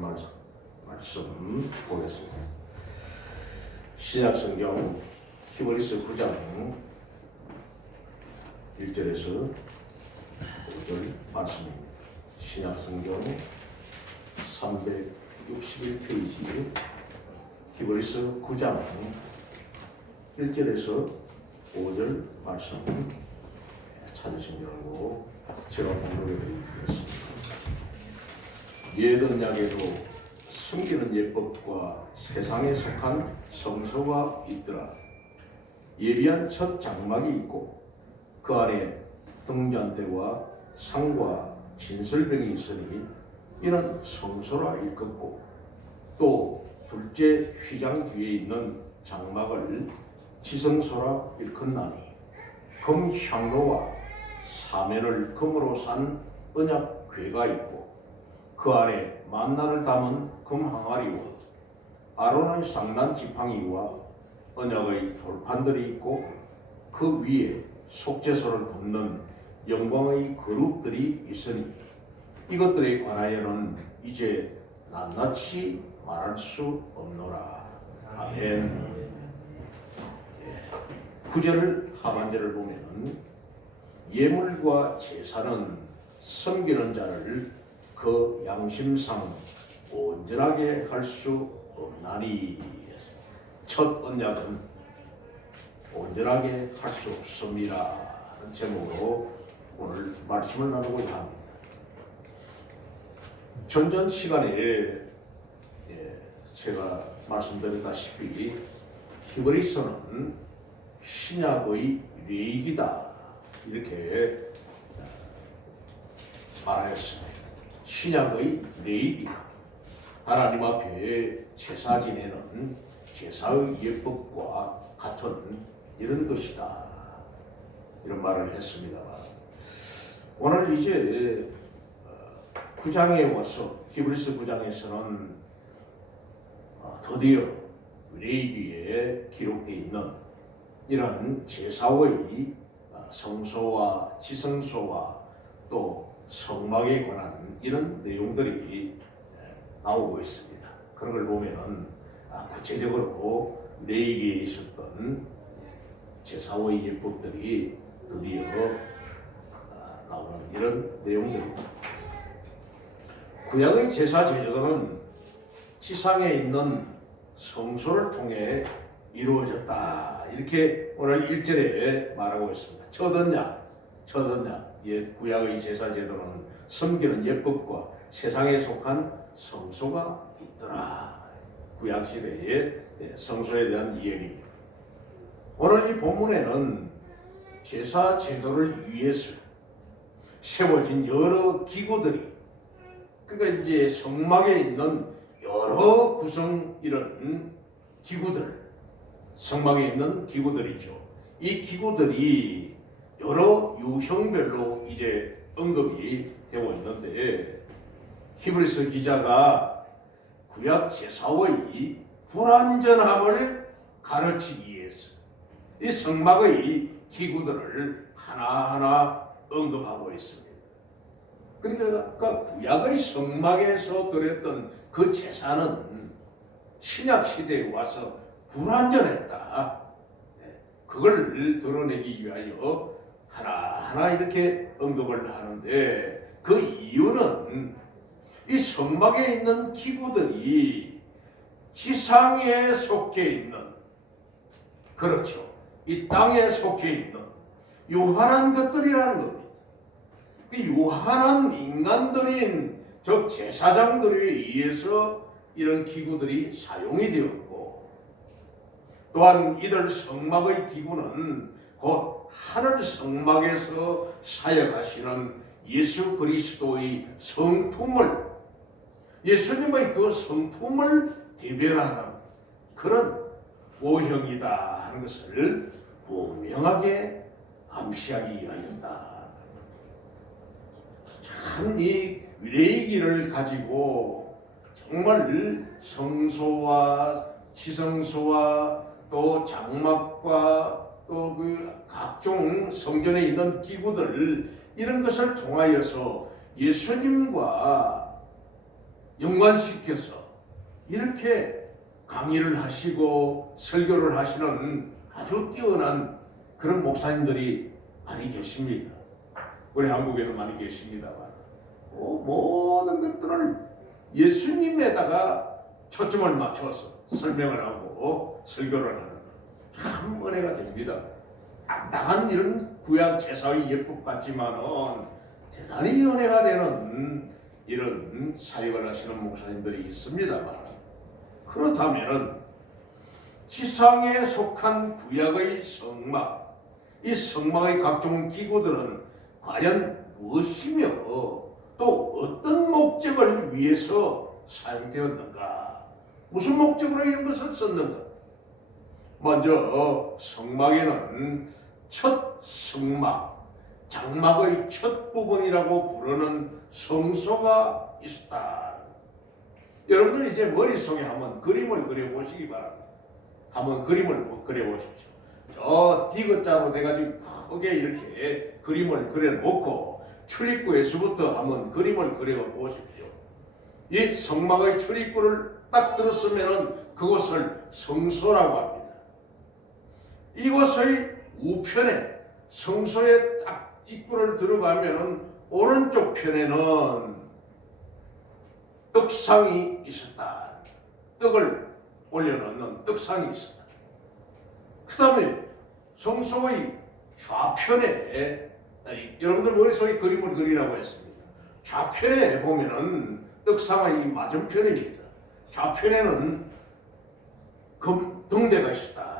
하나님 말씀 보겠습니다. 신약성경 히브리서 9장 1절에서 5절 말씀입니다. 신약성경 361페이지 히브리서 9장 1절에서 5절 말씀 찾으신 줄 알고 제가 공부해 드리겠습니다. 옛 언약에도 숨기는 예법과 세상에 속한 성소가 있더라. 예비한 첫 장막이 있고 그 안에 등잔대와 상과 진설병이 있으니 이는 성소라 일컫고, 또 둘째 휘장 뒤에 있는 장막을 지성소라 일컫나니, 금 향로와 사면을 금으로 산 언약 궤가 있고 그 안에 만나를 담은 금 항아리와 아론의 상난 지팡이와 언약의 돌판들이 있고 그 위에 속죄소를 덮는 영광의 그룹들이 있으니, 이것들에 관하여는 이제 낱낱이 말할 수 없노라. 아멘. 9절 하반절을 보면은 예물과 제사는 섬기는 자를 그 양심상 온전하게 할 수 없나니, 첫 언약은 온전하게 할 수 없습니다 하는 제목으로 오늘 말씀을 나누고자 합니다. 전전 시간에 제가 말씀드렸다시피 히브리서는 신약의 레위기다 이렇게 말하였습니다. 신약의 레위기, 하나님 앞에 제사 지내는 제사의 예법과 같은 이런 것이다, 이런 말을 했습니다만, 오늘 이제 9장에 와서 히브리서 9장에서는 드디어 레위기에 기록되어 있는 이런 제사의 성소와 지성소와 또 성막에 관한 이런 내용들이 나오고 있습니다. 그런 걸 보면은 구체적으로 레위기에 있었던 제사의 예법들이 드디어 나오는 이런 내용들입니다. 구약의 제사 제도는 지상에 있는 성소를 통해 이루어졌다, 이렇게 오늘 1절에 말하고 있습니다. 첫 언약, 옛 구약의 제사 제도는 섬기는 예법과 세상에 속한 성소가 있더라. 구약 시대의 성소에 대한 이야기입니다. 오늘 이 본문에는 제사 제도를 위해서 세워진 여러 기구들이, 그러니까 이제 성막에 있는 여러 구성 이런 기구들, 성막에 있는 기구들이죠. 이 기구들이 여러 유형별로 이제 언급이 되고 있는데, 히브리서 기자가 구약 제사의 불완전함을 가르치기 위해서 이 성막의 기구들을 하나하나 언급하고 있습니다. 그러니까 구약의 성막에서 드렸던 그 제사는 신약 시대에 와서 불완전했다, 그걸 드러내기 위하여 하나하나 이렇게 언급을 하는데, 그 이유는 이 성막에 있는 기구들이 지상에 속해 있는, 그렇죠, 이 땅에 속해 있는 유한한 것들이라는 겁니다. 그 유한한 인간들인 즉 제사장들에 의해서 이런 기구들이 사용이 되었고, 또한 이들 성막의 기구는 곧 하늘 성막에서 사역하시는 예수 그리스도의 성품을, 예수님의 그 성품을 대변하는 그런 모형이다 하는 것을 분명하게 암시하기 위하였다. 참 이 레위기를 가지고 정말 성소와 지성소와 또 장막과 또 그 각종 성전에 있는 기구들, 이런 것을 통하여서 예수님과 연관시켜서 이렇게 강의를 하시고 설교를 하시는 아주 뛰어난 그런 목사님들이 많이 계십니다. 우리 한국에도 많이 계십니다만 모든 것들을 예수님에다가 초점을 맞춰서 설명을 하고 설교를 하는 참 은혜가 됩니다. 딱딱한 이런 구약 제사의 예법 같지만은 대단히 은혜가 되는 이런 사역을 하시는 목사님들이 있습니다만, 그렇다면은 지상에 속한 구약의 성막, 이 성막의 각종 기구들은 과연 무엇이며 또 어떤 목적을 위해서 사용되었는가? 무슨 목적으로 이런 것을 썼는가? 먼저 성막에는 첫 성막, 장막의 첫 부분이라고 부르는 성소가 있었다. 여러분들 이제 머릿속에 한번 그림을 그려보시기 바랍니다. 한번 그림을 그려보십시오. 저 디귿자로 돼가지고 크게 이렇게 그림을 그려놓고 출입구에서부터 한번 그림을 그려보십시오. 이 성막의 출입구를 딱 들었으면 그곳을 성소라고 합니다. 이곳의 우편에 성소에 딱 입구를 들어가면 오른쪽 편에는 떡상이 있었다. 떡을 올려놓는 떡상이 있었다. 그 다음에 성소의 좌편에, 여러분들 머릿속에 그림을 그리라고 했습니다. 좌편에 보면은 떡상의 맞은편입니다. 좌편에는 등대가 있었다.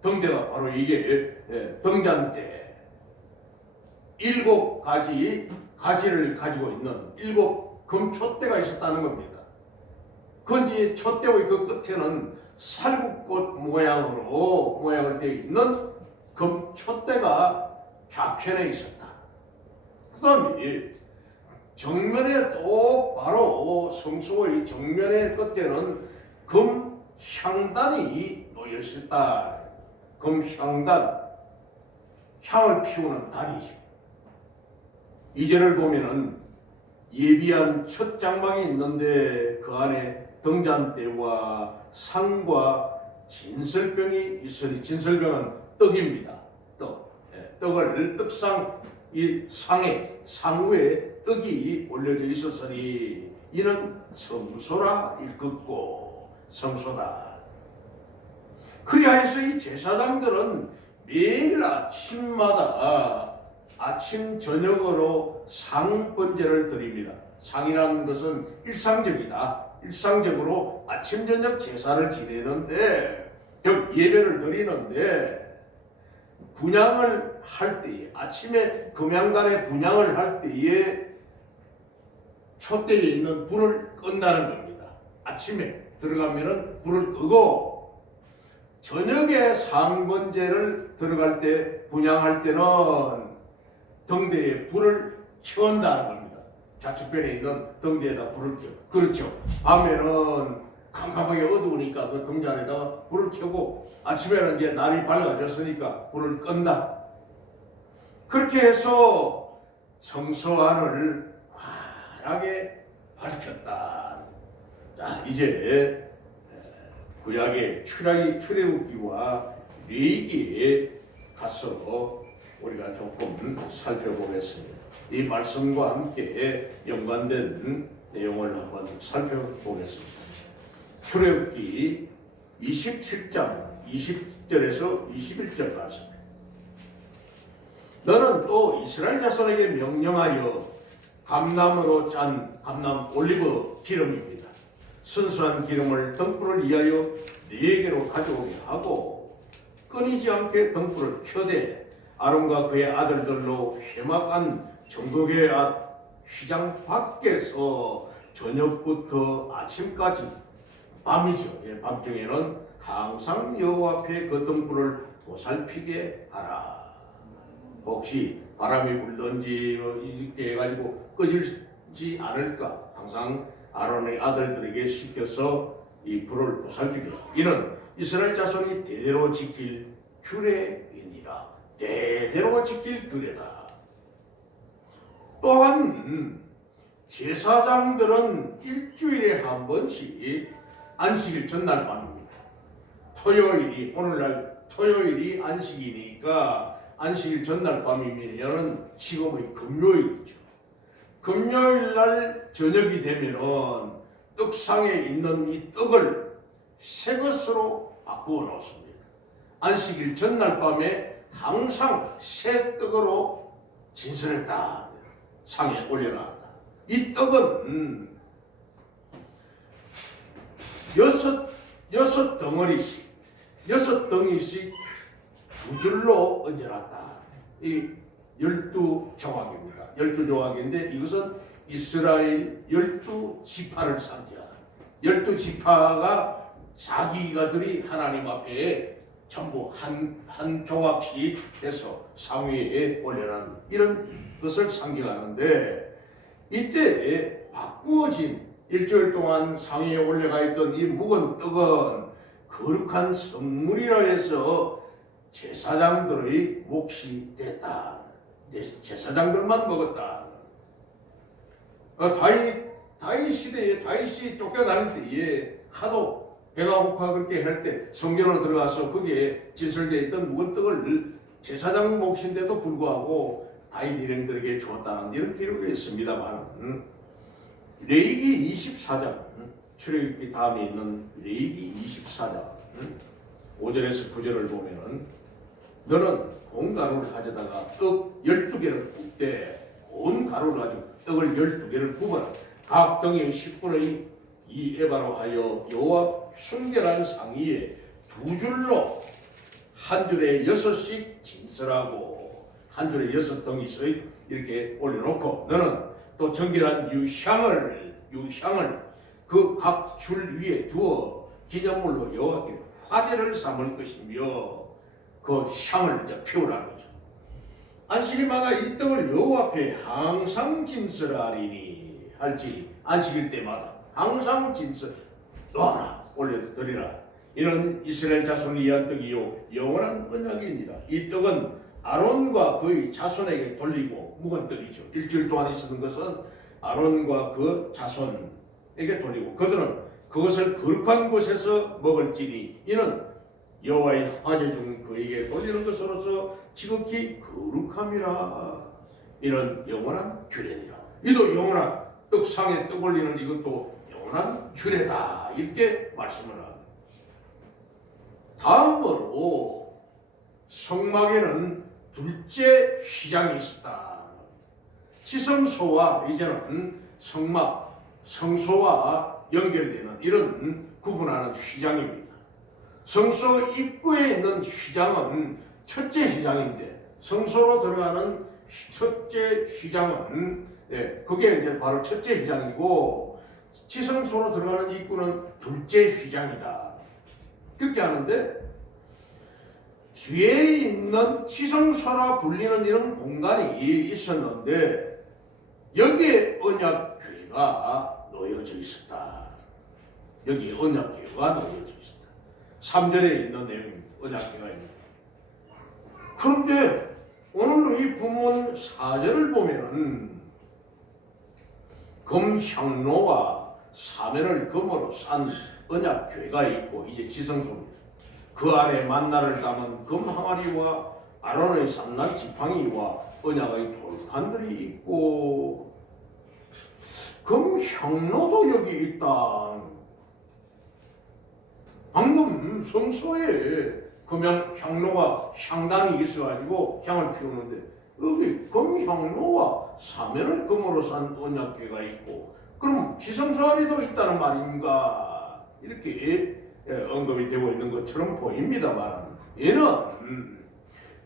등대가 바로 이게 등잔대, 7가지 가지를 가지고 있는 7 금촛대가 있었다는 겁니다. 그런지 촛대의 그 끝에는 살구꽃 모양을 되어 있는 금촛대가 좌편에 있었다. 그 다음에 정면에 똑바로 성소의 정면의 끝에는 금향단이 놓여 있었다. 금향단, 향을 피우는 단이죠. 이제를 보면은 예비한 첫 장막이 있는데 그 안에 등잔대와 상과 진설병이 있으니, 진설병은 떡입니다. 떡을 떡상, 이 상 위에 떡이 올려져 있었으니 이는 성소라 일컫고 성소다. 그리하여서 이 제사장들은 매일 아침마다 아침 저녁으로 상 번제를 드립니다. 상이라는 것은 일상적이다. 일상적으로 아침 저녁 제사를 지내는데, 즉 예배를 드리는데, 분향을 할 때에, 아침에 금향단에 분향을 할 때에 촛대에 있는 불을 끈다는 겁니다. 아침에 들어가면은 불을 끄고, 저녁에 상번제를 들어갈 때, 분향할 때는 등대에 불을 켜온다는 겁니다. 좌측편에 있는 등대에다 불을 켜. 그렇죠. 밤에는 캄캄하게 어두우니까 그 등잔에다가 불을 켜고, 아침에는 이제 날이 밝아졌으니까 불을 끈다. 그렇게 해서 성소 안을 환하게 밝혔다. 자, 이제 구약의 출애굽기와 레위기에 가서 우리가 조금 살펴보겠습니다. 이 말씀과 함께 연관된 내용을 한번 살펴보겠습니다. 출애굽기 27장 20절에서 21절 말씀. 너는 또 이스라엘 자손에게 명령하여 감람으로 짠 감람 올리브 기름입니다. 순수한 기름을 등불을 위하여 네게로 가져오게 하고, 끊이지 않게 등불을 켜되 아론과 그의 아들들로 회막한 정복의 휘장 밖에서 저녁부터 아침까지, 밤이죠. 밤중에는 항상 여호와 앞에 그 등불을 보살피게 하라. 혹시 바람이 불든지 이렇게 해가지고 꺼지지 않을까 항상 아론의 아들들에게 시켜서 이 불을 보살피게. 이는 이스라엘 자손이 대대로 지킬 규례이니라. 대대로 지킬 규례다. 또한 제사장들은 일주일에 한 번씩 안식일 전날 밤입니다. 오늘날 토요일이 안식이니까 안식일 전날 밤이면 지금의 금요일이죠. 금요일 날 저녁이 되면은 떡상에 있는 이 떡을 새 것으로 바꾸어 놓습니다. 안식일 전날 밤에 항상 새 떡으로 진설했다. 상에 올려놨다. 이 떡은 여섯 덩어리씩, 6덩이씩 두 줄로 얹어놨다. 이 12조각입니다. 12조각인데 이것은 이스라엘 12지파를 상징하는 12지파가 자기가들이 하나님 앞에 전부 한 조각씩 해서 상위에 올려놓은 이런 것을 상징하는데, 이때 바꾸어진 일주일 동안 상위에 올려가 있던 이 묵은 떡은 거룩한 성물이라 해서 제사장들의 몫이 됐다. 제사장들만 먹었다. 다윗 시대에 다윗이 쫓겨다닐 때에 하도 배가 고파 그렇게 할 때 성전으로 들어가서 거기에 진설되어 있던 묵은 떡을 제사장 몫인데도 불구하고 다윗 일행들에게 주었다는 이런 기록이 있습니다만, 레위기 24장, 출애굽기 다음에 있는 레위기 24장 5절에서 9절을 보면은 너는 고운 가루를 가져다가 떡 12개를 굽되, 고운 가루를 가지고 떡을 12개를 굽어라. 각 덩이의 10분의 2에바로 하여 여호와 순결한 상의에 두 줄로 한 줄에 6씩 진설하고 한 줄에 6덩이씩 이렇게 올려놓고, 너는 또 정결한 유향을 그 각 줄 위에 두어 기념물로 여호와께 화제를 삼을 것이며 그 향을 이제 피우라는 거죠. 안식일마다 이 떡을 여호와 앞에 항상 진설하리니 할지, 안식일 때마다 항상 놓아라, 올려드리라. 이는 이스라엘 자손이 위한 떡이요 영원한 언약이니라. 이 떡은 아론과 그의 자손에게 돌리고, 묵은 떡이죠. 일주일 동안 있었던 것은 아론과 그 자손에게 돌리고, 그들은 그것을 거룩한 곳에서 먹을지니 이는 여호와의 화제 중 그에게 돌리는 것으로서 지극히 거룩함이라. 이는 영원한 규례니라. 이도 영원한 떡상에 떡 올리는 이것도 영원한 규례다. 이렇게 말씀을 합니다. 다음으로 성막에는 둘째 휘장이 있었다. 지성소와 이제는 성막, 성소와 연결되는 이런 구분하는 휘장입니다. 성소 입구에 있는 휘장은 첫째 휘장인데, 성소로 들어가는 첫째 휘장은 그게 이제 바로 첫째 휘장이고, 지성소로 들어가는 입구는 둘째 휘장이다. 그렇게 하는데, 뒤에 있는 지성소라 불리는 이런 공간이 있었는데 여기에 언약궤가 놓여져 있었다. 여기 언약궤가 놓여져 있었다. 3절에 있는 내용입니다. 언약궤가 있는. 그런데 오늘 이 본문 4절을 보면은 금향로와 사면을 금으로 산 언약궤가 있고, 이제 지성소입니다. 그 안에 만나를 담은 금 항아리와 아론의 삼난 지팡이와 언약의 돌판들이 있고, 금 향로도 여기 있다. 방금 성소에 금 향로가 향단이 있어가지고 향을 피우는데, 여기 금 향로와 사면을 금으로 산 언약궤가 있고, 그럼 지성소 안에도 있다는 말인가? 이렇게 언급이 되고 있는 것처럼 보입니다만, 얘는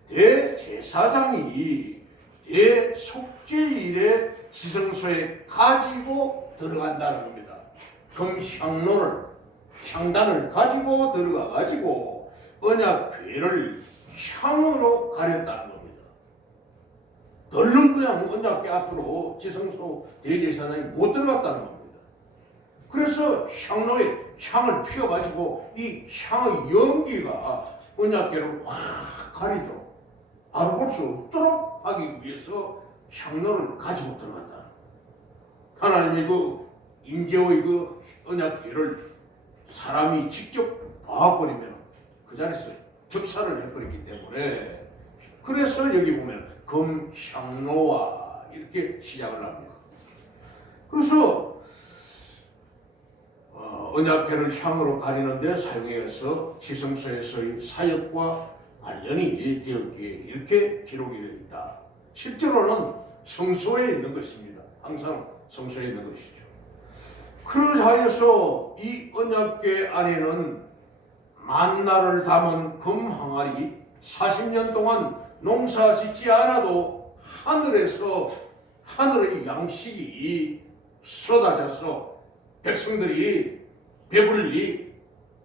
대제사장이 대속죄일에 지성소에 가지고 들어간다는 겁니다. 금 향단을 가지고 들어가 가지고 언약궤를 향으로 가렸다는 겁니다. 덜렁 그냥 언약궤 앞으로 지성소 대제사장이 못 들어갔다는 겁니다. 그래서 향로에 향을 피워가지고 이 향의 연기가 언약궤를 확 가리도록, 바로 볼 수 없도록 하기 위해서 향로를 가지고 들어간다. 하나님의 그 임재의 그 언약궤를 사람이 직접 봐버리면 그 자리에서 적사를 해버렸기 때문에, 그래서 여기 보면 금향로와 이렇게 시작을 합니다. 그래서 언약궤를 향으로 가리는데 사용해서 지성소에서의 사역과 관련이 되었기에 이렇게 기록이 되어 있다. 실제로는 성소에 있는 것입니다. 항상 성소에 있는 것이죠. 그러하여서 이 언약궤 안에는 만나를 담은 금 항아리, 40년 동안 농사 짓지 않아도 하늘의 양식이 쏟아져서 백성들이 배불리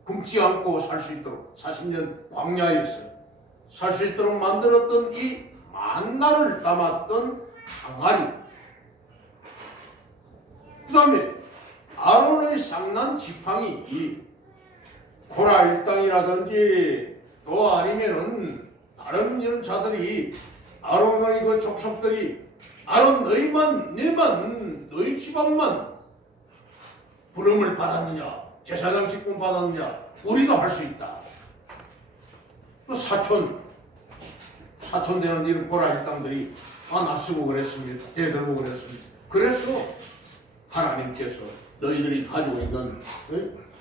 굶지 않고 살 수 있도록 40년 광야에서 살 수 있도록 만들었던 이 만나를 담았던 항아리, 그 다음에 아론의 쌍난 지팡이, 고라 일당이라든지 또 아니면은 다른 이런 자들이 아론의 그 족속들이 아론 너희 집안만 부름을 받았느냐, 제사장 직분 받았느냐, 우리도 할 수 있다. 또 사촌 되는 이런 고라 일당들이 나쓰고 그랬습니다. 대들고 그랬습니다. 그래서 하나님께서 너희들이 가지고 있는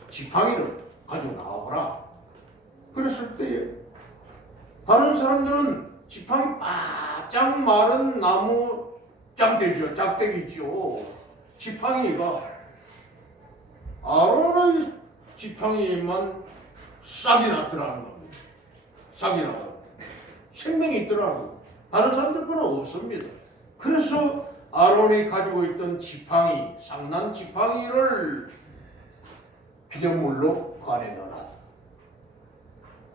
지팡이를 가지고 나와보라. 그랬을 때에 다른 사람들은 지팡이 바짝 마른 나무 짱대기죠. 짝대기죠. 지팡이가 아론의 지팡이만 싹이 났더라는 겁니다. 싹이 나고 생명이 있더라고. 다른 사람들 건 없습니다. 그래서 아론이 가지고 있던 지팡이, 쌍난 지팡이를 기념물로 관에 넣어놨다.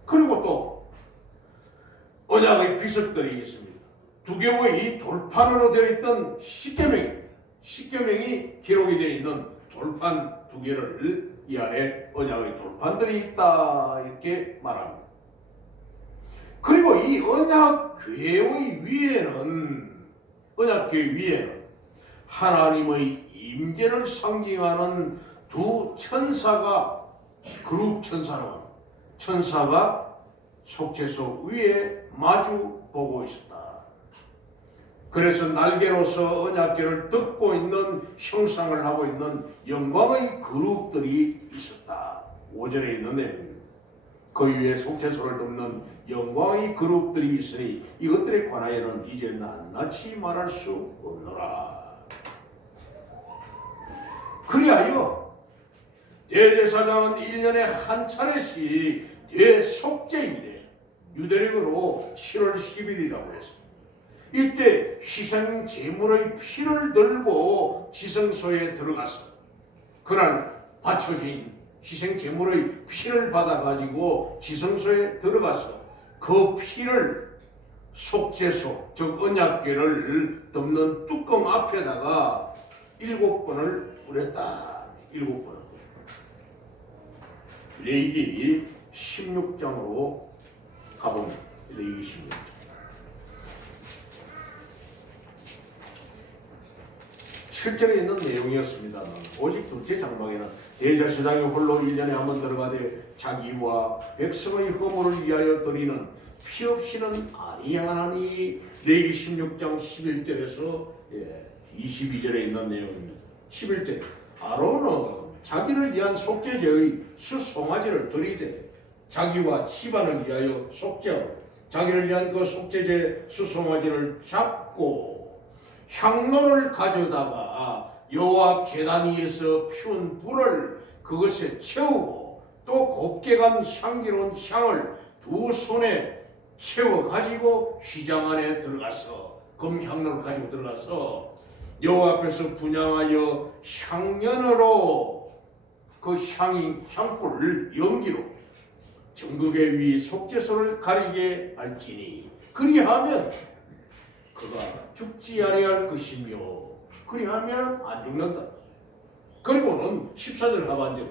그리고 또 언약의 비석들이 있습니다. 두 개의 돌판으로 되어 있던 십계명이 기록이 되어 있는 돌판 두 개를 이 안에 언약의 돌판들이 있다 이렇게 말합니다. 그리고 이 언약궤의 위에는 하나님의 임재를 상징하는 두 천사가 그룹 천사라고 합니다. 천사가 속죄소 위에 마주 보고 있었다. 그래서 날개로서 언약궤를 덮고 있는 형상을 하고 있는 영광의 그룹들이 있었다. 5절에 있는 내용입니다. 그 위에 속죄소를 덮는 영광의 그룹들이 있으니 이것들에 관하여는 이제 낱낱이 말할 수 없노라. 그리하여 대제사장은 1년에 한 차례씩 대속죄일에 유대력으로 7월 10일이라고 했습니다. 이때 희생 제물의 피를 들고 지성소에 들어가서 그날 바쳐진 희생 제물의 피를 받아가지고 지성소에 들어가서 그 피를 속죄소, 즉 언약궤를 덮는 뚜껑 앞에다가 7번을 뿌렸다. 7번을. 레위기 16장으로 가보면 레위기 16장. 7절에 있는 내용이었습니다. 오직 둘째 장막에는 대제사장이 홀로 1년에 한 번 들어가되 자기와 백성의 허물을 위하여 드리는 피 없이는 아니하나니. 레위기 16장 11절에서 22절에 있는 내용입니다. 11절 아론은 자기를 위한 속죄제의 수송아지를 드리되 자기와 집안을 위하여 속죄하고 자기를 위한 그 속죄제 수송아지를 잡고 향로를 가져다가 여호와 제단 위에서 피운 불을 그것에 채우고 또 곱게 간 향기로운 향을 두 손에 채워 가지고 휘장 안에 들어가서 금향로를 가지고 들어가서 여호와 앞에서 분향하여 향연으로 그 향불을 연기로 정극의 위 속죄소를 가리게 할지니 그리하면 그가 죽지 아니할 것이며 그리하면 안 죽는다. 그리고는 14절 하반절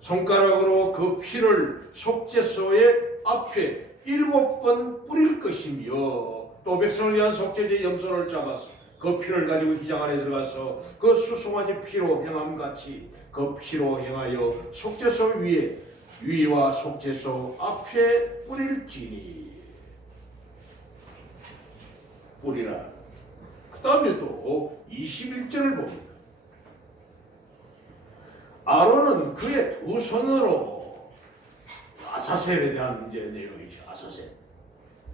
손가락으로 그 피를 속죄소의 앞에 7번 뿌릴 것이며 또 백성을 위한 속죄제 염소를 잡아서 그 피를 가지고 휘장 안에 들어가서 그 수송아지 피로 행함같이 그 피로 행하여 속죄소 위에 위와 속죄소 앞에 뿌릴지니. 뿌리라. 그 다음에 또 21절을 봅니다. 아론은 그의 두 손으로 아사셀에 대한 이제 내용이죠. 아사셀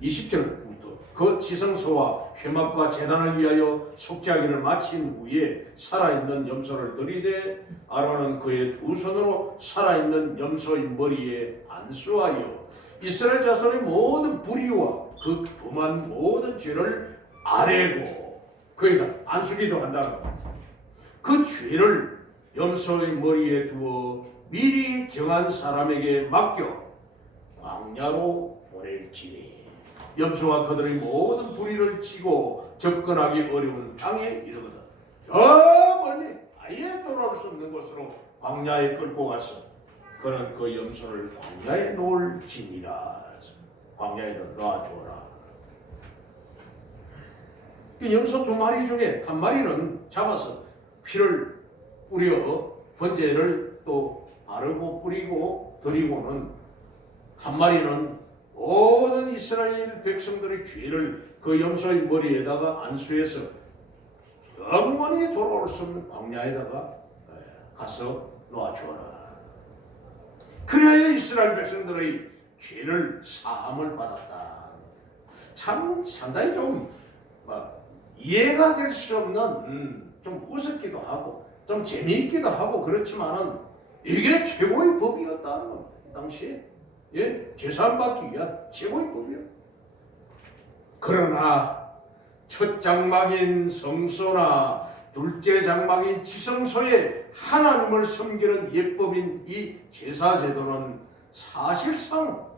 20절부터 그 지성소와 회막과 제단을 위하여 속죄하기를 마친 후에 살아있는 염소를 들이되 아론은 그의 두 손으로 살아있는 염소의 머리에 안수하여 이스라엘 자손의 모든 불의와 그 범한 모든 죄를 아뢰고, 그러니까 안수기도 한다는 겁니다. 그 죄를 염소의 머리에 두어 미리 정한 사람에게 맡겨 광야로 보낼지니. 염소가 그들의 모든 불의를 치고 접근하기 어려운 땅에 이르거든 저 멀리 아예 돌아올 수 없는 곳으로 광야에 끌고 가서 그는 그 염소를 광야에 놓을지니라. 광야에다 놔주어라. 이 염소 두 마리 중에 한 마리는 잡아서 피를 뿌려 번제를 또 바르고 뿌리고 드리고는, 한 마리는 모든 이스라엘 백성들의 죄를 그 염소의 머리에다가 안수해서 영원히 돌아올 수 없는 광야에다가 가서 놓아주어라. 그래야 이스라엘 백성들의 죄를 사함을 받았다. 참 상당히 좀 이해가 될 수 없는, 좀 우습기도 하고 좀 재미있기도 하고 그렇지만은 이게 최고의 법이었다는 겁니다. 이 당시에 제사함 받기 위한 최고의 법이요. 그러나 첫 장막인 성소나 둘째 장막인 지성소에 하나님을 섬기는 예법인 이 제사제도는 사실상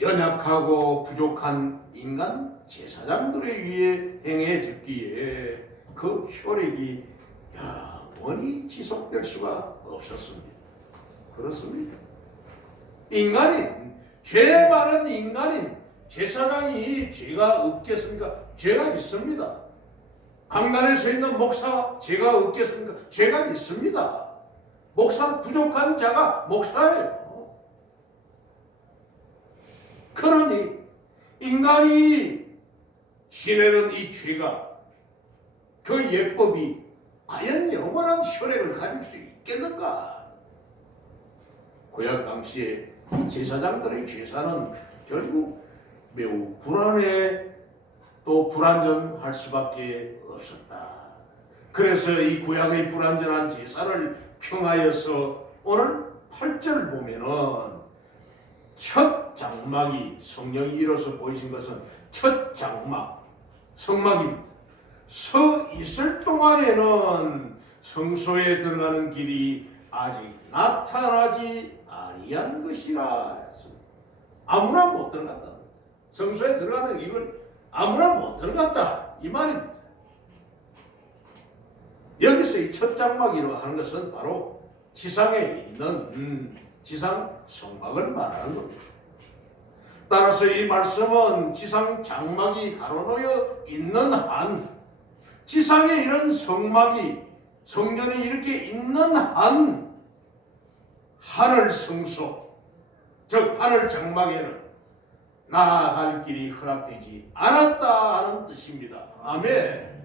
연약하고 부족한 인간 제사장들에 의해 행해졌기에 그 효력이 영원히 지속될 수가 없었습니다. 그렇습니다. 인간인, 죄 많은 인간인 제사장이 죄가 없겠습니까? 죄가 있습니다. 강단에 서 있는 목사 죄가 없겠습니까? 죄가 있습니다. 목사 부족한 자가 목사예요. 그러니 인간이 지내는 이 죄가, 그 예법이 과연 영원한 효력을 가질 수 있겠는가? 구약 당시에 이 제사장들의 제사는 결국 매우 불안해, 또 불완전할 수밖에 없었다. 그래서 이 구약의 불완전한 제사를 평하여서 오늘 8절 보면은 첫 장막이, 성령이 이뤄서 보이신 것은 첫 장막, 성막입니다. 서 있을 동안에는 성소에 들어가는 길이 아직 나타나지 아니한 것이라 했습니다. 아무나 못 들어갔다. 성소에 들어가는 이걸 아무나 못 들어갔다, 이 말입니다. 여기서 이 첫 장막이라고 하는 것은 바로 지상에 있는 지상 성막을 말하는 겁니다. 따라서 이 말씀은 지상 장막이 가로놓여 있는 한, 지상에 이런 성막이, 성전이 이렇게 있는 한, 하늘 성소, 즉 하늘 장막에는 나아갈 길이 허락되지 않았다 하는 뜻입니다. 아멘.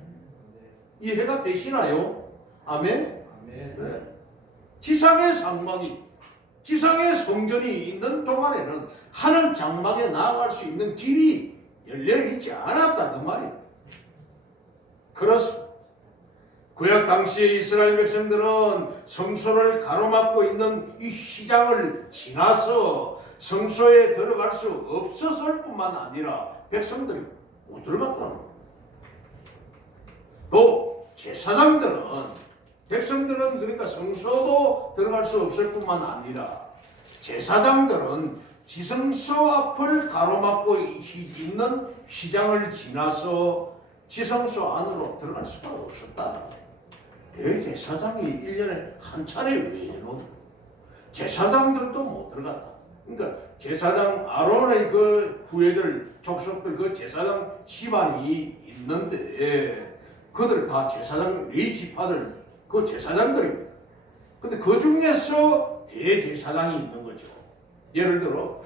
이해가 되시나요? 아멘. 네. 지상의 장막이, 지상의 성전이 있는 동안에는 하늘 장막에 나아갈 수 있는 길이 열려있지 않았다, 그 말이에요. 그렇습니다. 구약 당시의 이스라엘 백성들은 성소를 가로막고 있는 이 휘장을 지나서 성소에 들어갈 수 없었을 뿐만 아니라 백성들이 못 들어갔다는 겁니다. 또 제사장들은, 백성들은 그러니까 성소도 들어갈 수 없을 뿐만 아니라 제사장들은 지성소 앞을 가로막고 있는 휘장을 지나서 지성소 안으로 들어갈 수가 없었다. 대제사장이 1년에 한 차례 외에는 제사장들도 못 들어갔다. 그러니까 제사장 아론의 그 후예들, 족속들, 그 제사장 집안이 있는데 그들 다 제사장, 네 지파들, 그 제사장들입니다. 근데 그 중에서 대제사장이 있는 거죠. 예를 들어,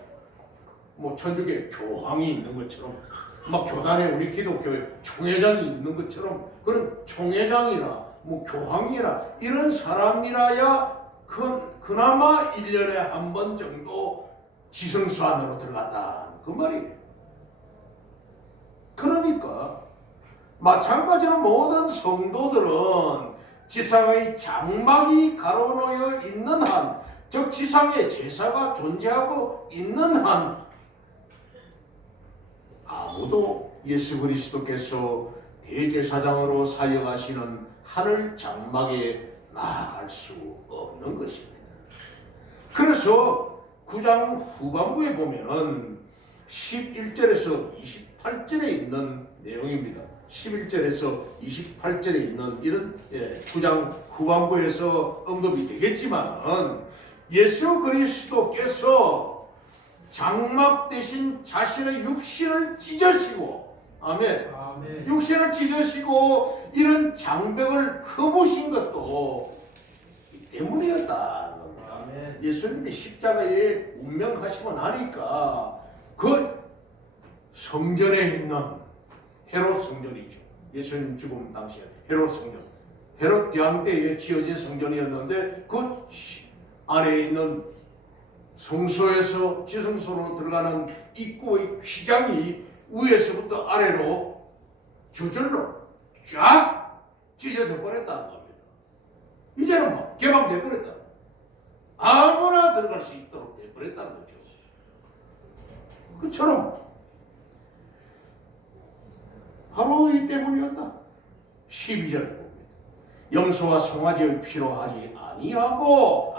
뭐 천주교 교황이 있는 것처럼, 막 교단에 우리 기독교의 총회장이 있는 것처럼, 그런 총회장이나 뭐 교황이나 이런 사람이라야 그나마 1년에 한 번 정도 지성소 안으로 들어갔다. 그 말이에요. 그러니까 마찬가지로 모든 성도들은 지상의 장막이 가로놓여 있는 한, 즉 지상에 제사가 존재하고 있는 한, 아무도 예수 그리스도께서 대제사장으로 사역하시는 하늘 장막에 나아갈 수 없는 것입니다. 그래서 9장 후반부에 보면은 11절에서 28절에 있는 내용입니다. 11절에서 28절에 있는 이런 9장 후반부에서 언급이 되겠지만, 예수 그리스도께서 장막 대신 자신의 육신을 찢으시고, 아멘. 육신을 찢으시고 이런 장벽을 흡으신 것도 이 때문이었다는 겁니다. 예수님이 십자가에 운명하시고 나니까 그 성전에 있는 헤롯 성전이죠. 예수님 죽음 당시에 헤롯 성전, 헤롯 대왕 때에 지어진 성전이었는데 그 안에 있는 성소에서 지성소로 들어가는 입구의 휘장이 위에서부터 아래로 저절로 쫙 찢어져 버렸다는 겁니다. 이제는 막 개방돼 버렸다. 아무나 들어갈 수 있도록 돼 버렸다는 거죠. 그처럼 바로 이 때문이었다. 12절 봅니다. 염소와 송아지의 피로 하지 아니하고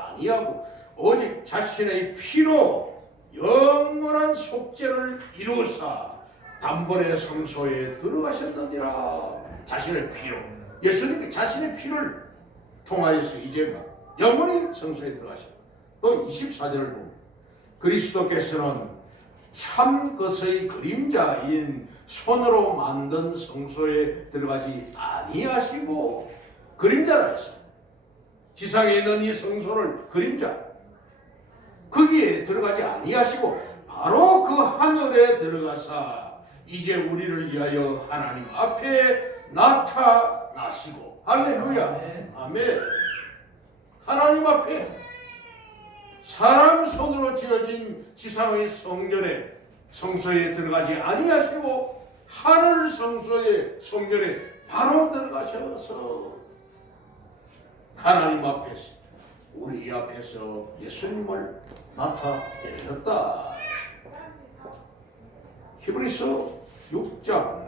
오직 자신의 피로 영원한 속죄를 이루사 단번에 성소에 들어가셨느니라. 자신의 피로, 예수님이 자신의 피를 통하여서 이제 영원히 성소에 들어가셨다. 또 24절을 봅니다. 그리스도께서는 참 것의 그림자인 손으로 만든 성소에 들어가지 아니하시고, 그림자라 했습니다. 지상에 있는 이 성소를 그림자, 거기에 들어가지 아니하시고 바로 그 하늘에 들어가사 이제 우리를 위하여 하나님 앞에 나타나시고, 할렐루야, 아멘. 하나님 앞에 사람 손으로 지어진 지상의 성소에 들어가지 아니하시고 하늘 성전에 바로 들어가셔서 하나님 앞에서, 우리 앞에서 예수님을 나타내셨다. 히브리서 6장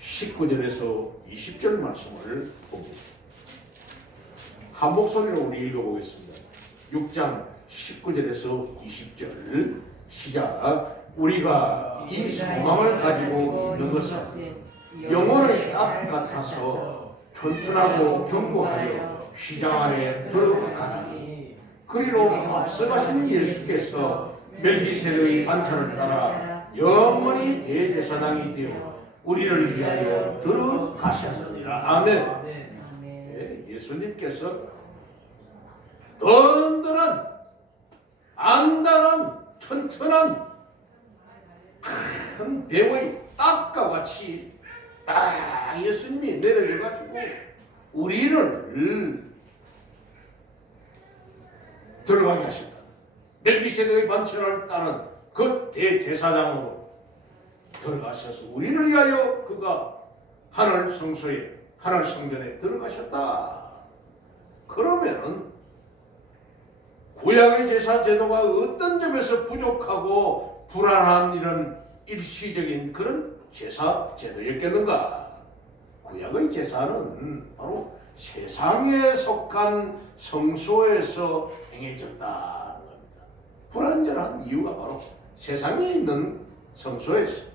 19절에서 20절 말씀을 봅니다. 한 목소리로 우리 읽어보겠습니다. 6장 19절에서 20절 시작. 우리가 이 소망을 가지고 있는 것은 영혼의 딱 같아서 튼튼하고 견고하여 휘장 안에 들어가나니, 그리로 앞서가신 예수께서 멜기세덱의 반차를 따라 영원히 대제사장이 되어 우리를 위하여 들어가셨느니라. 아멘. 예수님께서 든든한, 안단한, 튼튼한 큰 배의 딱과 같이 딱 예수님이 내려져가지고 우리를 들어가게 하셨다. 멜기세덱의 반차를 따른 그 대제사장으로 들어가셔서 우리를 위하여 그가 하늘 성소에, 하늘 성전에 들어가셨다. 그러면 구약의 제사 제도가 어떤 점에서 부족하고 불안한 이런 일시적인 그런 제사 제도였겠는가? 구약의 제사는 바로 세상에 속한 성소에서 행해졌다는 겁니다. 불안전한 이유가 바로 세상에 있는 성소에서.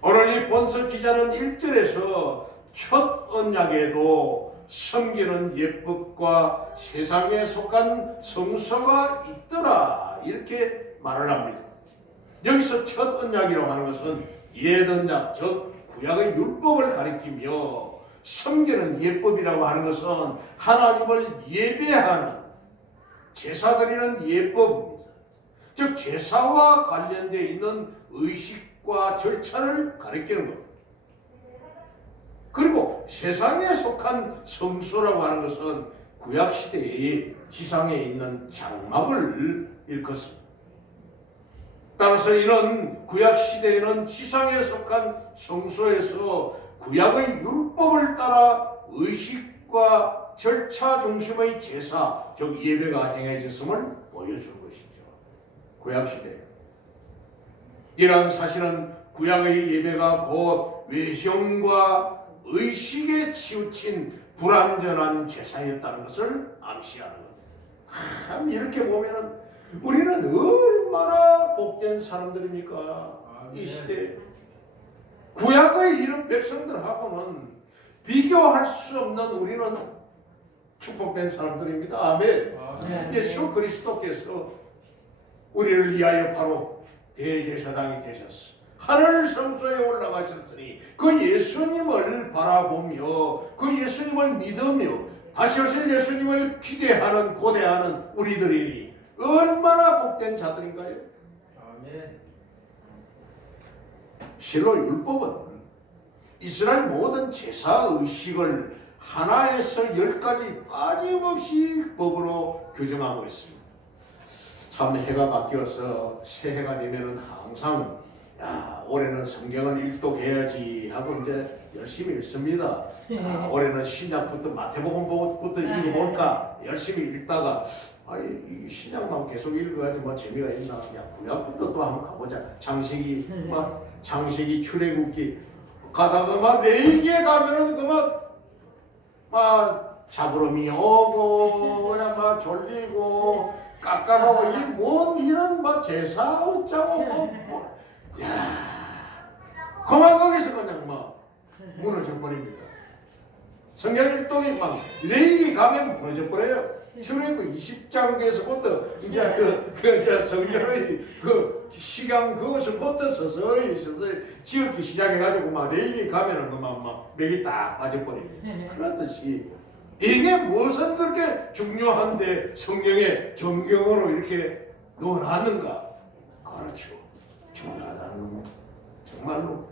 오늘 이 본서 기자는 1절에서 첫 언약에도 섬기는 예법과 세상에 속한 성소가 있더라, 이렇게 말을 합니다. 여기서 첫 언약이라고 하는 것은 옛 언약, 즉 구약의 율법을 가리키며 섬기는 예법이라고 하는 것은 하나님을 예배하는 제사 드리는 예법입니다. 즉 제사와 관련되어 있는 의식과 절차를 가리키는 겁니다. 그리고 세상에 속한 성소라고 하는 것은 구약시대의 지상에 있는 장막을 일컫습니다. 따라서 이런 구약시대에는 지상에 속한 성소에서 구약의 율법을 따라 의식과 절차 중심의 제사, 즉 예배가 행해졌음을 보여준 것이죠. 구약시대. 이러한 사실은 구약의 예배가 곧 외형과 의식에 치우친 불완전한 제사였다는 것을 암시하는 겁니다. 참 이렇게 보면은 우리는 얼마나 복된 사람들입니까? 이 시대 구약의 이런 백성들하고는 비교할 수 없는 우리는 축복된 사람들입니다. 아멘. 예수 그리스도께서 우리를 위하여 바로 대제사장이 되셨어. 하늘 성소에 올라가셨으니 그 예수님을 바라보며 그 예수님을 믿으며 다시 오실 예수님을 기대하는 고대하는 우리들이니 얼마나 복된 자들인가요? 아멘. 실로 율법은 이스라엘 모든 제사 의식을 하나에서 10가지 빠짐없이 법으로 규정하고 있습니다. 참 해가 바뀌어서 새해가 되면은 항상 올해는 성경을 읽독해야지 하고 이제 열심히 읽습니다. 올해는 신약부터 마태복음부터 읽어볼까 열심히 읽다가 이 신약만 계속 읽어야지 뭐 재미가 있나. 구약부터 또 한번 가보자. 창세기 출애굽기 가다가 막 레위기에 가면은 막 잡으러미 오고 그냥 막 졸리고 깝깝하고 이런 막 제사 어쩌고 그만 거기서 그냥 막 무너져 버립니다. 성경 읽독이 막 레위기 가면 무너져 버려요. 출애굽 20장에서부터 이제 성경의 그 시간 그것부터 서서히 지었기 시작해가지고 막 레위기 가면은 막 맥이 딱 빠져버립니다. 그렇듯이 이게 무엇은 그렇게 중요한데 성경에 정경으로 이렇게 놓아놨는가? 그렇죠. 중요하다는 겁니다. 정말로.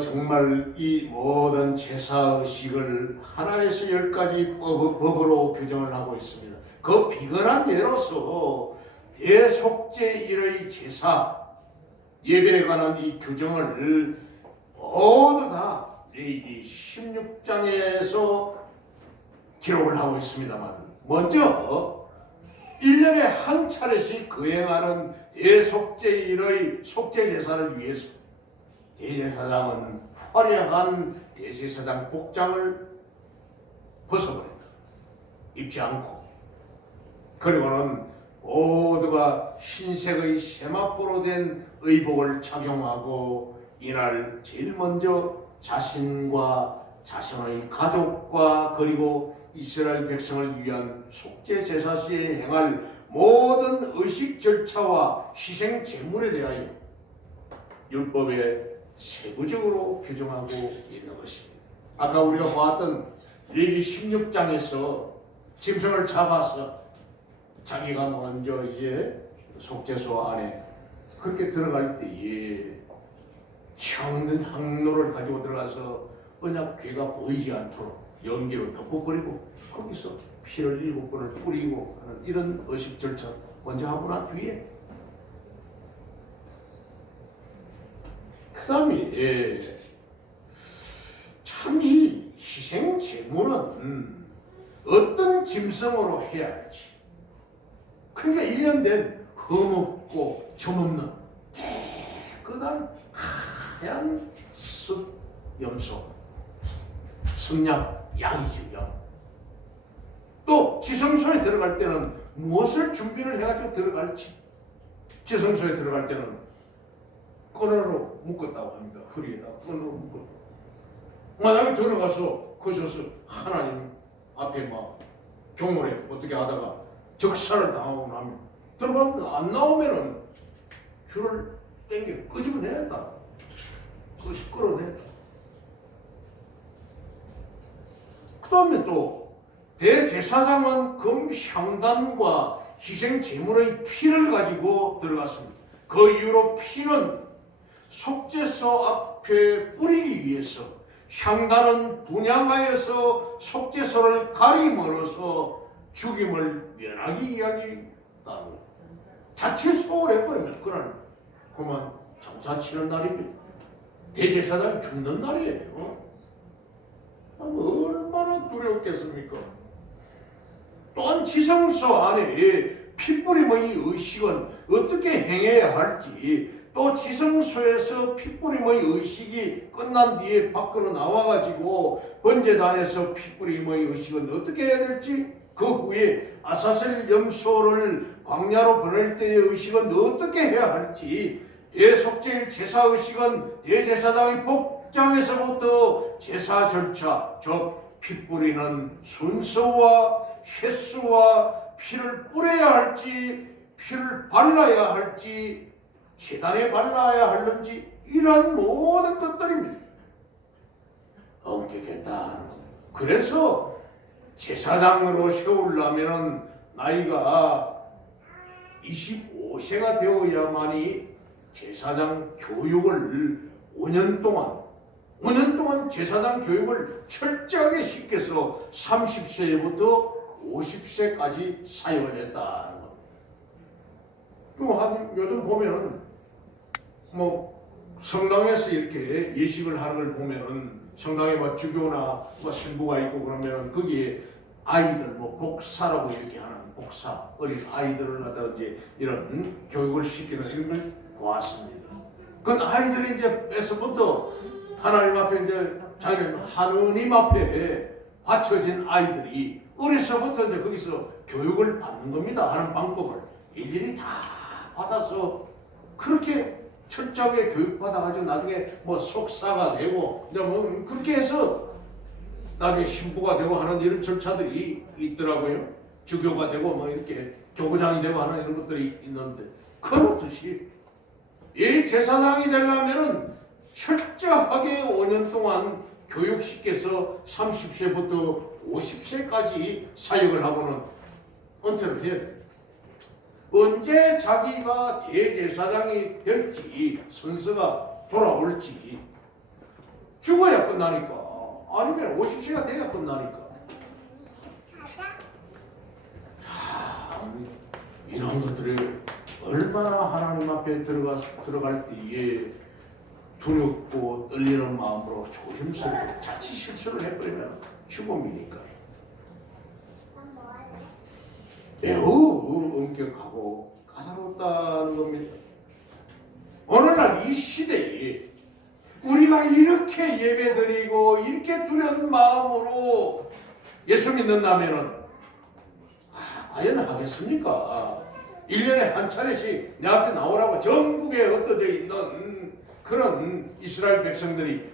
정말 이 모든 제사의식을 하나에서 10가지 법으로 규정을 하고 있습니다. 그 비근한 예로서 대속죄일의 제사, 예배에 관한 이 규정을 모두 다 레위기 16장에서 기록을 하고 있습니다만, 먼저 1년에 한 차례씩 거행하는 대속죄일의 속죄제사를 위해서 대제사장은 화려한 대제사장 복장을 벗어버린다. 입지 않고. 그리고는 모두가 흰색의 세마포로 된 의복을 착용하고 이날 제일 먼저 자신과 자신의 가족과 그리고 이스라엘 백성을 위한 속죄 제사 시에 행할 모든 의식 절차와 희생 제물에 대하여 율법에 세부적으로 규정하고 있는 것입니다. 아까 우리가 보았던 레위기 16장에서 짐승을 잡아서 자기가 먼저 이제 속죄소 안에 그렇게 들어갈 때에 향는 항로를 가지고 들어가서 언약 괴가 보이지 않도록 연기로 덮어버리고 거기서 피를 7번을 뿌리고 하는 이런 의식 절차 먼저 하고 난 뒤에 그 다음에 참 이 희생 제물은 어떤 짐승으로 해야 할지, 그러니까 1년 된 흠없고 점없는 깨끗한 하얀 숫 염소, 승양, 양이죠, 양. 또 지성소에 들어갈 때는 무엇을 준비를 해가지고 들어갈지, 지성소에 들어갈 때는 끈으로 묶었다고 합니다. 허리에다 끈으로 묶었다고. 만약에 들어가서 거기서 하나님 앞에 막 경호래 어떻게 하다가 적사를 당하고 나면 들어가면 안 나오면은 줄을 땡겨 끄집어내야 한다. 끌어냈다. 그 다음에 또 대제사장은 금 향단과 희생 제물의 피를 가지고 들어갔습니다. 그 이후로 피는 속죄소 앞에 뿌리기 위해서 향단은 분향하여서 속죄소를 가림으로써 죽임을 면하기 위하기 따로 자체 소홀해버리면 그만 장사 치는 날입니다. 대제사장이 죽는 날이에요. 얼마나 두렵겠습니까? 또한 지성소 안에 핏부림의 의식은 어떻게 행해야 할지, 또 지성소에서 핏부림의 의식이 끝난 뒤에 밖으로 나와가지고 번제단에서 핏부림의 의식은 어떻게 해야 될지, 그 후에 아사셀 염소를 광야로 보낼 때의 의식은 어떻게 해야 할지, 대속죄일 제사 의식은 대제사장의 복장에서부터 제사 절차, 즉 피 뿌리는 순서와 횟수와 피를 뿌려야 할지 피를 발라야 할지 제단에 발라야 하는지 이러한 모든 것들입니다. 엄격했다. 그래서 제사장으로 세우려면 나이가 25세가 되어야만이 제사장 교육을 5년 동안 제사장 교육을 철저하게 시켜서 30세부터 50세까지 사용을 했다는 겁니다. 요즘 보면은 성당에서 이렇게 예식을 하는 걸 보면은 성당에 주교나 신부가 있고 그러면은 거기에 아이들 복사라고 이렇게 하는 복사 어린 아이들을 갖다가 이제 이런 교육을 시키는 이런 걸 보았습니다. 그건 아이들이 에서부터 하나님 앞에 자기는 하느님 앞에 바쳐진 아이들이 어려서부터 거기서 교육을 받는 겁니다. 하는 방법을 일일이 다 받아서 그렇게 철저하게 교육받아가지고 나중에 속사가 되고 그렇게 해서 나중에 신부가 되고 하는 이런 절차들이 있더라고요. 주교가 되고 이렇게 교부장이 되고 하는 이런 것들이 있는데, 그렇듯이 이 제사장이 되려면은 철저하게 5년 동안 교육시켜서 30세부터 50세까지 사역을 하고는 은퇴를 해야 돼요. 언제 자기가 대제사장이 될지 선서가 돌아올지 죽어야 끝나니까, 아니면 50세가 돼야 끝나니까. 이런 것들이 얼마나 하나님 앞에 들어갈 때에 두렵고 떨리는 마음으로 조심스럽게 자칫 실수를 해버리면 죽음이니까요. 매우 엄격하고 까다롭다는 겁니다. 오늘날 이 시대에 우리가 이렇게 예배드리고 이렇게 두려운 마음으로 예수 믿는다면은 과연 하겠습니까? 1년에 한 차례씩 내 앞에 나오라고 전국에 흩어져 있는 그런 이스라엘 백성들이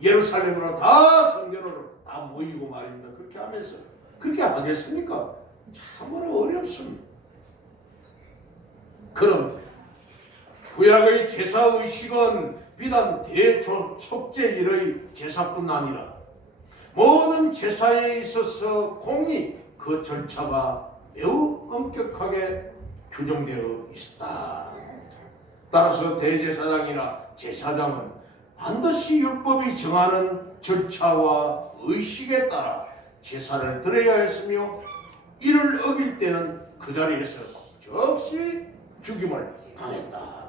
예루살렘으로 다 성전으로 다 모이고 말입니다. 그렇게 하면서 그렇게 하겠습니까? 참으로 어렵습니다. 그럼 구약의 제사의식은 비단 대속죄일의 제사뿐 아니라 모든 제사에 있어서 공의 그 절차가 매우 엄격하게 규정되어 있었다. 따라서 대제사장이나 제사장은 반드시 율법이 정하는 절차와 의식에 따라 제사를 드려야 했으며, 이를 어길 때는 그 자리에서 즉시 죽임을 당했다.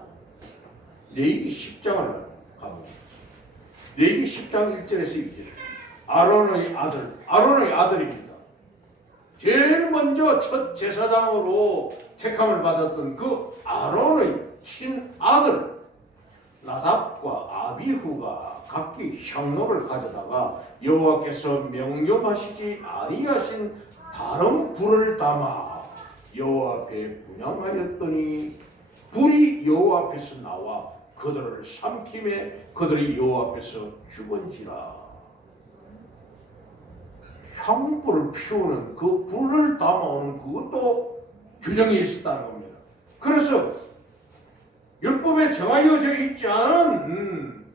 레위기 10장을 가봅니다. 레위기 10장 1절에서 2절. 아론의 아들입니다. 제일 먼저 첫 제사장으로 택함을 받았던 그 아론의 친아들 나답과 아비후가 각기 향로를 가져다가 여호와께서 명령하시지 아니하신 다른 불을 담아 여호와 앞에 분향하였더니 불이 여호와 앞에서 나와 그들을 삼킴에 그들이 여호와 앞에서 죽은지라. 향불을 피우는 그 불을 담아오는 그것도 규정이 있었다는 겁니다. 그래서 율법에 정하여져 있지 않은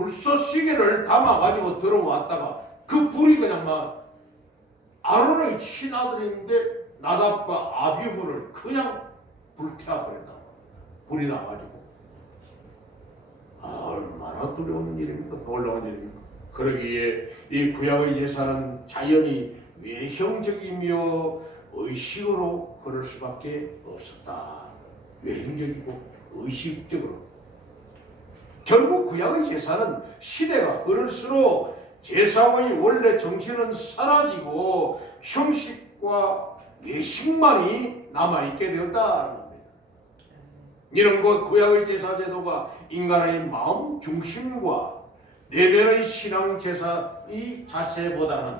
불쏘시개를 담아가지고 들어왔다가 그 불이 그냥 막 아론의 친아들인데 나답과 아비후를 그냥 불태워버린다. 불이 나가지고. 얼마나 두려운 일입니까? 놀라운 일입니까? 그러기에 이 구약의 제사는 자연히 외형적이며 의식으로 그럴 수밖에 없었다. 외형적이고 의식적으로. 결국 구약의 제사는 시대가 흐를수록 제사의 원래 정신은 사라지고 형식과 외식만이 남아있게 되었다는 겁니다. 이런 것 구약의 제사 제도가 인간의 마음 중심과 내면의 신앙 제사의 자세보다는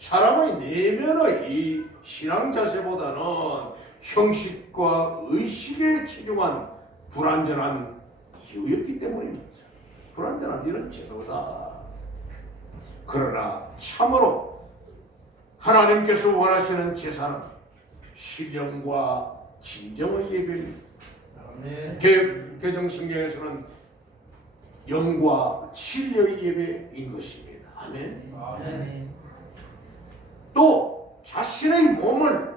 사람의 내면의 신앙 자세보다는 형식과 의식에 치중한 불완전한 이유였기 때문입니다. 불완전한 이런 제도다. 그러나 참으로 하나님께서 원하시는 제사는 신령과 진정의 예배입니다. 개정성경에서는 영과 진리의 예배인 것입니다. 아멘. 아멘. 또 자신의 몸을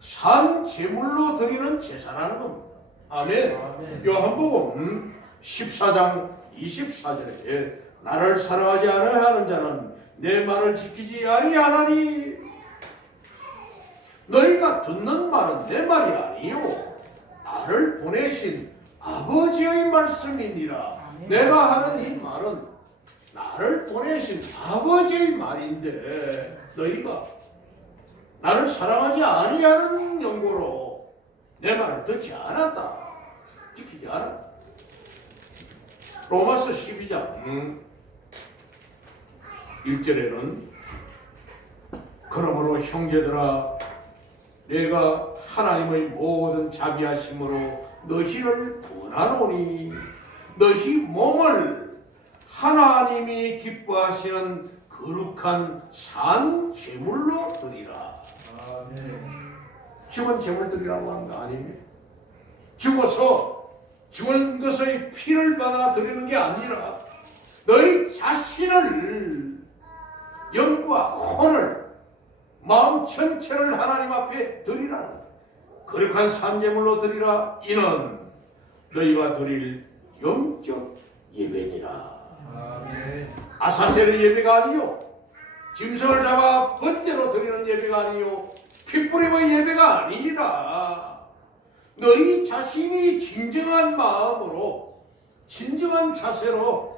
산 제물로 드리는 제사라는 겁니다. 아멘. 아멘. 요한복음 14장 24절에 나를 사랑하지 않아야 하는 자는 내 말을 지키지 아니하나니 너희가 듣는 말은 내 말이 아니요 나를 보내신 아버지의 말씀이니라. 내가 하는 이 말은 나를 보내신 아버지의 말인데 너희가 나를 사랑하지 아니하는 연고로 내 말을 듣지 않았다. 지키지 않았다. 로마서 12장 1절에는 그러므로 형제들아 내가 하나님의 모든 자비하심으로 너희를 권하노니 너희 몸을 하나님이 기뻐하시는 거룩한 산 제물로 드리라. 죽은 제물 드리라고 하는 거 아닙니까? 죽어서 죽은 것의 피를 받아 드리는 게 아니라 너희 자신을 영과 혼을 마음 전체를 하나님 앞에 드리라. 거룩한 산제물로 드리라. 이는 너희가 드릴 영적 예배니라. 아사셀의 예배가 아니요 짐승을 잡아 번제로 드리는 예배가 아니요 핏부림의 예배가 아니라 너희 자신이 진정한 마음으로 진정한 자세로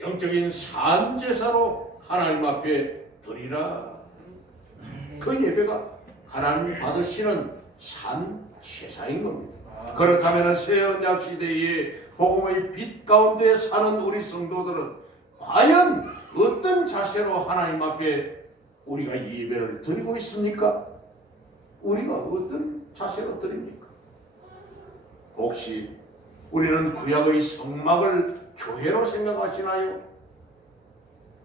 영적인 산제사로 하나님 앞에 드리라. 그 예배가 하나님 받으시는 산제사인 겁니다. 그렇다면 새 언약 시대에 복음의 빛 가운데 사는 우리 성도들은 과연 어떤 자세로 하나님 앞에 우리가 예배를 드리고 있습니까? 우리가 어떤 자세로 드립니까? 혹시 우리는 구약의 성막을 교회로 생각하시나요?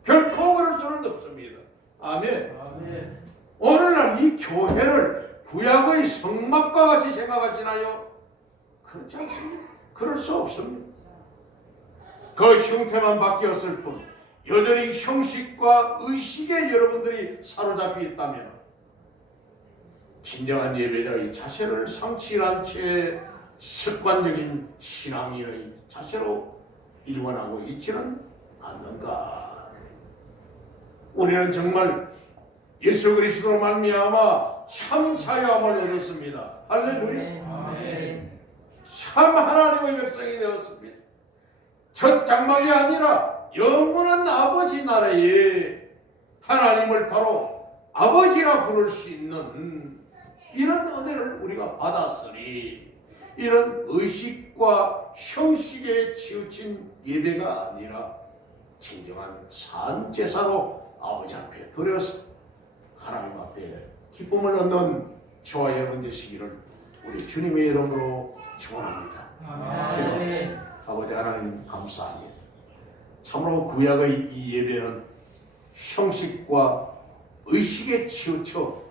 결코 그럴 수는 없습니다. 아멘. 아멘. 오늘날 이 교회를 구약의 성막과 같이 생각하시나요? 그렇지 않습니다. 그럴 수 없습니다. 그 형태만 바뀌었을 뿐 여전히 형식과 의식에 여러분들이 사로잡혀 있다면 진정한 예배자의 자세를 상실한 채 습관적인 신앙인의 자세로 일관하고 있지는 않는가. 우리는 정말 예수 그리스도로 말미암아 참 자유함을 얻었습니다. 할렐루야. 아멘. 참 하나님의 백성이 되었습니다. 첫 장막이 아니라 영원한 아버지 나라에 하나님을 바로 아버지라 부를 수 있는 이런 은혜를 우리가 받았으니 이런 의식과 형식에 치우친 예배가 아니라 진정한 산제사로 아버지 앞에 드려서 하나님 앞에 기쁨을 얻는 저와 여러분 되시기를 우리 주님의 이름으로 축원합니다. 아멘. 아버지 하나님 감사합니다. 참으로 구약의 이 예배는 형식과 의식에 치우쳐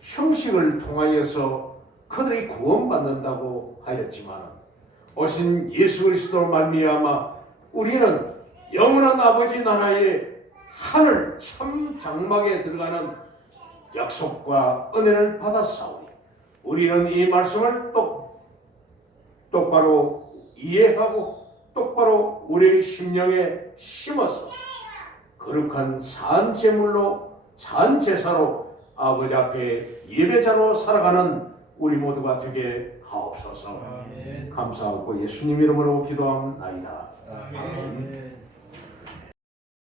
형식을 통하여서 그들이 구원받는다고 하였지만 오신 예수 그리스도로 말미암아 우리는 영원한 아버지 나라의 하늘 참 장막에 들어가는 약속과 은혜를 받았사오니 우리는 이 말씀을 똑바로 이해하고 똑바로 우리의 심령에 심어서 거룩한 산 제물로 산 제사로 아버지 앞에 예배자로 살아가는 우리 모두가 되게 하옵소서. 감사하고 예수님 이름으로 기도합나이다. 아멘.